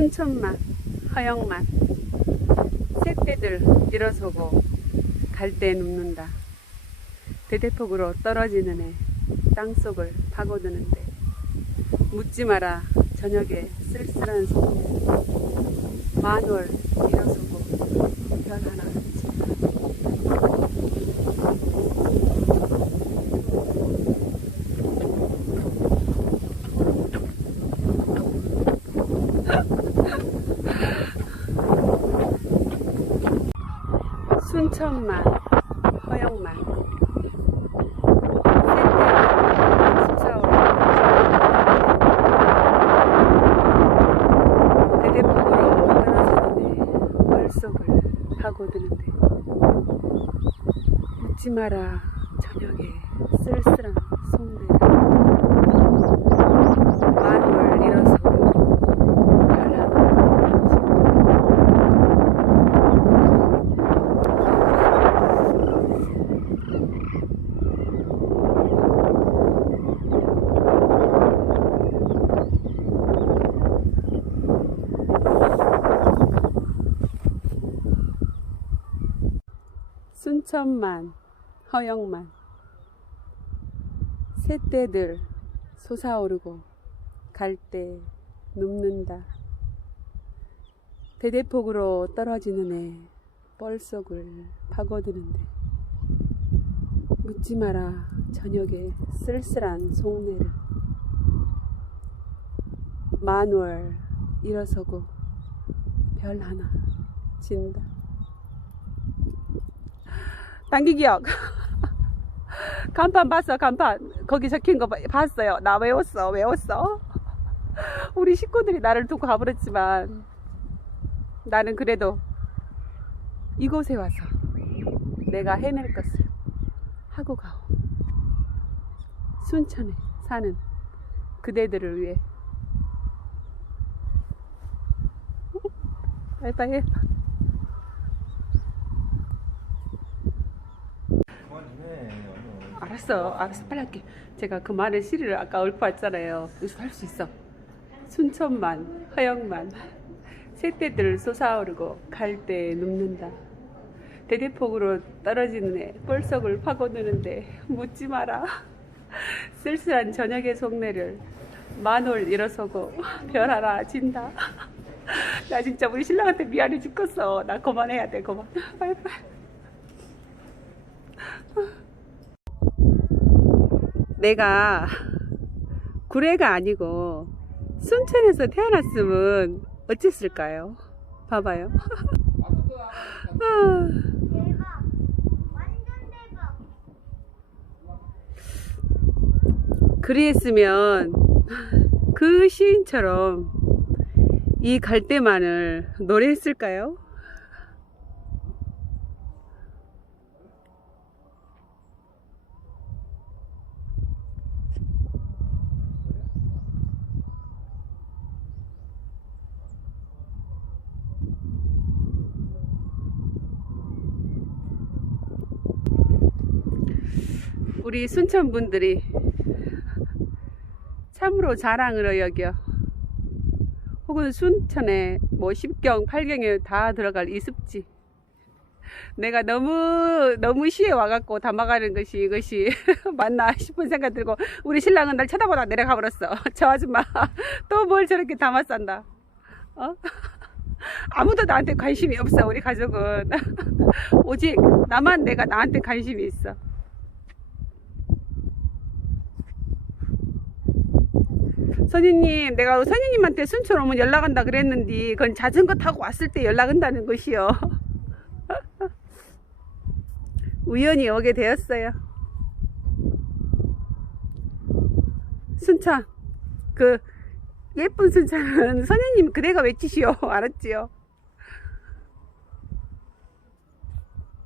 순천만, 허영만, 새떼들 일어서고 갈때 눕는다. 대대폭으로 떨어지는 애, 땅속을 파고드는데 묻지 마라 저녁에 쓸쓸한 소금 만월 일어서고 별 하나 찍다. 순천만, 허영만, 새 대대폭으로 떨어지는 애, 벌속을 파고드는데. 묻지 마라 저녁에 쓸쓸한 송대를 만월 일어서고 별 하나 찍다. 순천만, 허영만, 새떼들 솟아오르고 갈때 눕는다. 대대폭으로 떨어지는 애 뻘속을 파고드는데 묻지 마라 저녁에 쓸쓸한 속내를 만월 일어서고 별 하나 진다. 단기 기억. 간판 봤어, 간판. 거기 적힌 거 봐- 봤어요. 나 외웠어, 외웠어. 우리 식구들이 나를 두고 가버렸지만, 나는 그래도 이곳에 와서 내가 해낼 것을 하고 가오. 순천에 사는 그대들을 위해. 빨리빨리 해. 알았어, 알았어, 빨리 할게. 제가 그 말에 시리를 아까 읊어 왔잖아요. 여기서 할 수 있어. 순천만, 허영만, 새떼들 솟아오르고 갈때 눕는다. 대대폭으로 떨어지는 애, 뻘석을 파고드는데 묻지 마라. 쓸쓸한 저녁의 속내를 만월 일어서고 별 하나 진다. 나 진짜 우리 신랑한테 미안해 죽겠어. 나 그만해야 돼, 그만. 빨리빨리. 내가 구례가 아니고 순천에서 태어났으면 어땠을까요? 봐봐요. 아. 그리했으면 그 시인처럼 이 갈대만을 노래했을까요? 우리 순천 분들이 참으로 자랑으로 여겨. 혹은 순천에 뭐 10경, 8경에 다 들어갈 이습지. 내가 너무 너무 시에 와갖고 담아가는 것이 이것이 맞나 싶은 생각 들고 우리 신랑은 날 쳐다보다 내려가 버렸어. 저 아줌마 또 뭘 저렇게 담아 싼다. 어? 아무도 나한테 관심이 없어 우리 가족은 오직 나만 내가 나한테 관심이 있어. 선생님, 내가 선생님한테 순천 오면 연락 한다 그랬는데, 그건 자전거 타고 왔을 때 연락 한다는 것이요. 우연히 오게 되었어요. 순천, 그, 예쁜 순천은 선생님 그대가 외치시오. 알았지요?